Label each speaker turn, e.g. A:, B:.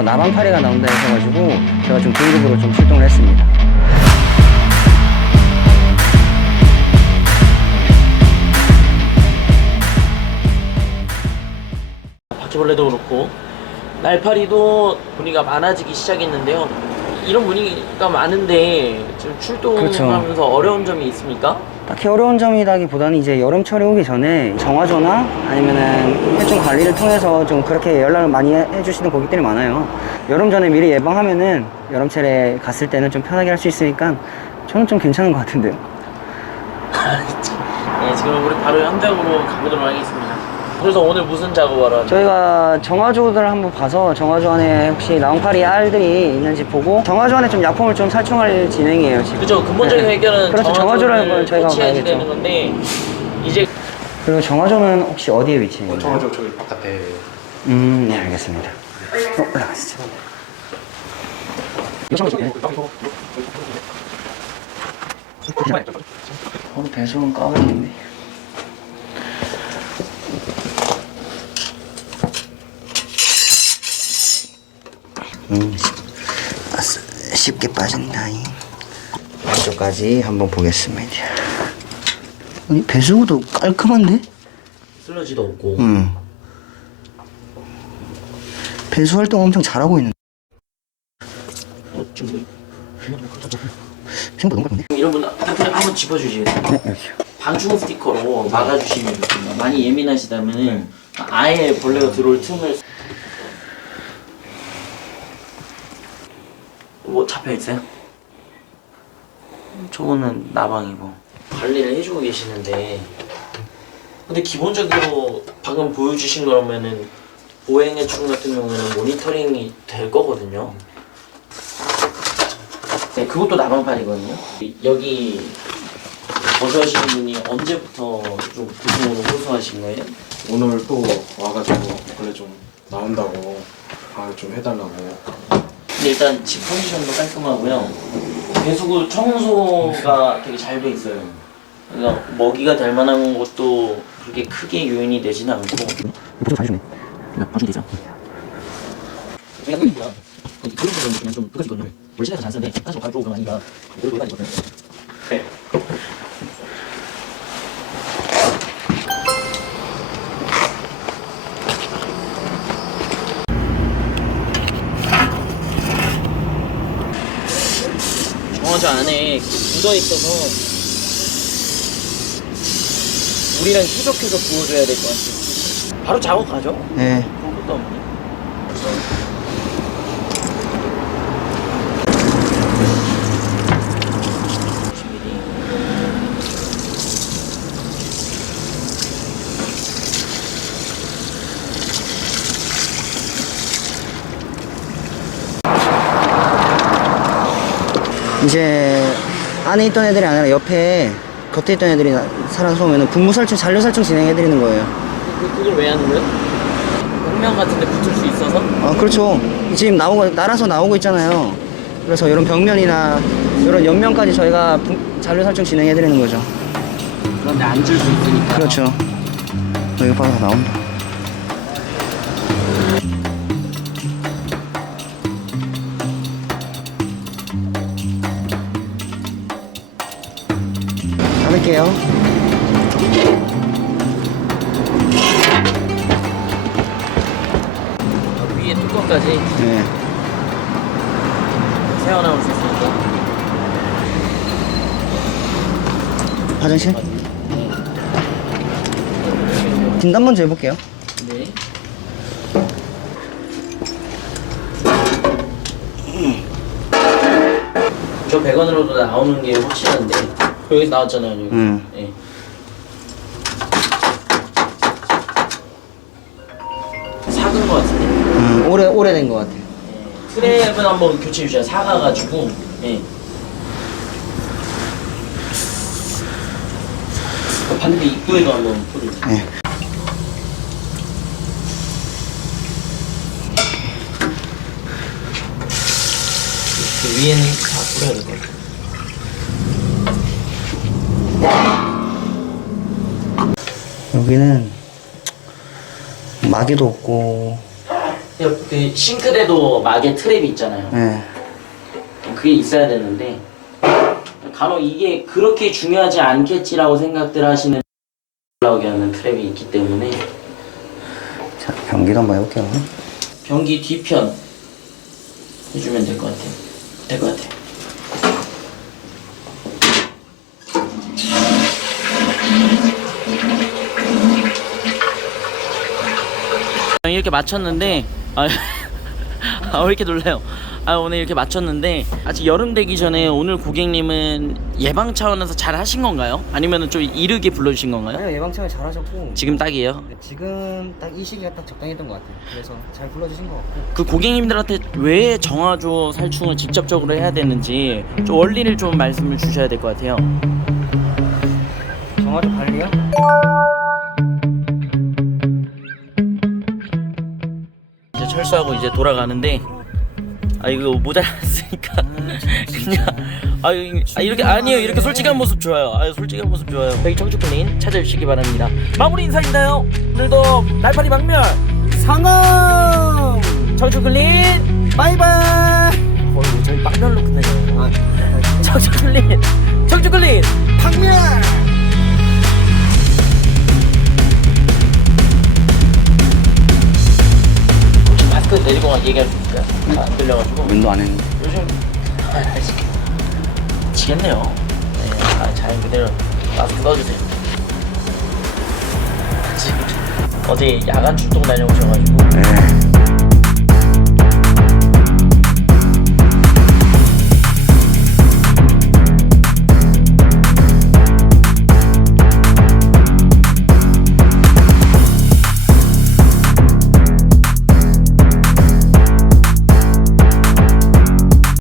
A: 쪽에서 나방파리가 나온다 해서가지고 제가 좀 긴급으로 좀 출동을 했습니다.
B: 바퀴벌레도 그렇고 날파리도 무늬가 많아지기 시작했는데요. 이런 무늬가 많은데 지금 출동하면서
A: 그렇죠.
B: 어려운 점이 있습니까?
A: 딱히 어려운 점이라기보다는 이제 여름철이 오기 전에 정화조나 아니면은 해충 관리를 통해서 좀 그렇게 연락을 많이 해- 해주시는 고객들이 많아요. 여름 전에 미리 예방하면은 여름철에 갔을 때는 좀 편하게 할 수 있으니까 저는 좀 괜찮은 것 같은데요.
B: 네, 지금 우리 바로 현장으로 가보도록 하겠습니다. 그래서 오늘 무슨 작업하러 왔죠?
A: 저희가 정화조들을 한번 봐서 정화조 안에 혹시 나홍파리 알들이 있는지 보고 정화조 안에 좀 약품을 좀 살충할 진행이에요 지금.
B: 그죠 근본적인
A: 네.
B: 해결은
A: 그렇죠. 정화조라는 걸
B: 정화조를
A: 저희가
B: 배치해야지
A: 봐야겠죠.
B: 되는 건데 이제
A: 그리고 정화조는 혹시 어디에 위치해 있나요?
C: 정화조 저기 바깥에
A: 음, 네 알겠습니다. 어, 올라가시죠. 어, 배송은 까버리겠네. 음, 아싸, 쉽게 빠진다. 이. 안쪽까지 한번 보겠습니다. 아니, 배수구도 깔끔한데?
B: 슬러지도 없고
A: 응. 배수 활동 엄청 잘하고 있는. 생각보다 너무 깔끔한데?
B: 이런 분 그냥 한번 짚어주시겠어요?
A: 네.
B: 방충 스티커로 막아주시면 좋습니다. 많이 예민하시다면은 아예 벌레가 들어올 틈을 뭐 잡혀 있어요? 저거는 나방이고 관리를 해주고 계시는데 근데 기본적으로 방금 보여주신 거라면은 보행해충 같은 경우에는 모니터링이 될 거거든요. 네, 그것도 나방판이거든요. 여기 거주하시는 분이 언제부터 좀 고통으로 호소하신 거예요?
C: 오늘 또 와가지고 원래 좀 나온다고 아좀 해달라고
B: 근데 일단 집 컨디션도 깔끔하고요. 배수구 청소가 되게 잘 돼 있어요. 그러니까 먹이가 될 만한 것도 그렇게 크게 요인이 되지는 않고.
A: 보조 잘 주네.
B: 봐주면 되죠. 그러니까 그런 부분은 그냥 좀 그거거든요. 원래 신에서 잘 쓰는데 사실 바로 아니라 오래 걸려 가지거든요. 네. 정화조 안에 묻어 있어서 물이랑 희석해서 부어줘야 될 것 같아요. 바로 작업 가죠?
A: 네.
B: 그런 것도 없네.
A: 이제 안에 있던 애들이 아니라 옆에 겉에 있던 애들이 나- 살아서 오면은 분무 살충, 잔류 살충 진행해 드리는 거예요.
B: 그, 그걸 왜 하는 거예요? 흙면 같은 데 붙을 수 있어서?
A: 아, 그렇죠. 지금 나오고 날아서 나오고 있잖아요. 그래서 이런 벽면이나 이런 옆면까지 저희가 분- 잔류 살충 진행해 드리는 거죠.
B: 그런데 앉을 수 있으니까
A: 그렇죠. 여기 바로 다 나온다. 닫을게요.
B: 어, 위에 뚜껑까지
A: 네.
B: 새어나올 수 있으니까
A: 화장실? 진단 먼저 해볼게요.
B: 네. 저 100원으로도 나오는 게 확실한데 여기 나왔잖아요 여기.
A: 음.
B: 네. 사근 거 같은데
A: 음, 오래, 오래된 것 같아요.
B: 트랩은 한번 교체 주셔야 사가가지고 예. 반대 입구에도 한번 뿌려주세요
A: 네.
B: 그 위에는 다 뿌려야 될 것 같아요
A: 여기는 마개도 없고
B: 그 싱크대도 막에 트랩이 있잖아요.
A: 네.
B: 그게 있어야 되는데 간혹 이게 그렇게 중요하지 않겠지라고 생각들 하시는 올라오게 하는 트랩이 있기 때문에
A: 자, 변기도 한번 해볼게요.
B: 변기 뒤편 해주면 될 것 같아요. 될 것 같아요. 이렇게 맞췄는데 아, 아, 왜 이렇게 놀래요? 아, 오늘 이렇게 맞췄는데 아직 여름 되기 전에 오늘 고객님은 예방 차원에서 잘 하신 건가요? 아니면 좀 이르게 불러주신 건가요?
A: 아니요, 예방차를 잘 하셨고.
B: 지금 딱이에요.
A: 네, 지금 딱 이 시기가 딱 적당했던 것 같아요. 그래서 잘 불러주신 것 같고.
B: 그 고객님들한테 왜 정화조 살충을 직접적으로 해야 되는지 좀 원리를 좀 말씀을 주셔야 될 것 같아요.
A: 정화조 관리요?
B: 이제 철수하고 이제 돌아가는데 아 이거 모자랐으니까 그냥 아, 이- 아 이렇게 아니에요. 이렇게 솔직한 모습 좋아요. 아 솔직한 모습 좋아요. 여기 청주클린 찾아주시기 바랍니다. 마무리 인사인가요? 오늘도 날파리 방면 상암 청주클린 바이바이! 어이구 저희 빵별로 끝내잖아요. 청주클린 청주클린 얘기할 수 있을까요? 아, 안 들려가지고
A: 면도 안 했는데.
B: 요즘 아, 미치겠네요. 네, 아, 잘 그대로 마스크 써주세요. 지금 어제 야간 출동 다녀오셔가지고
A: 네.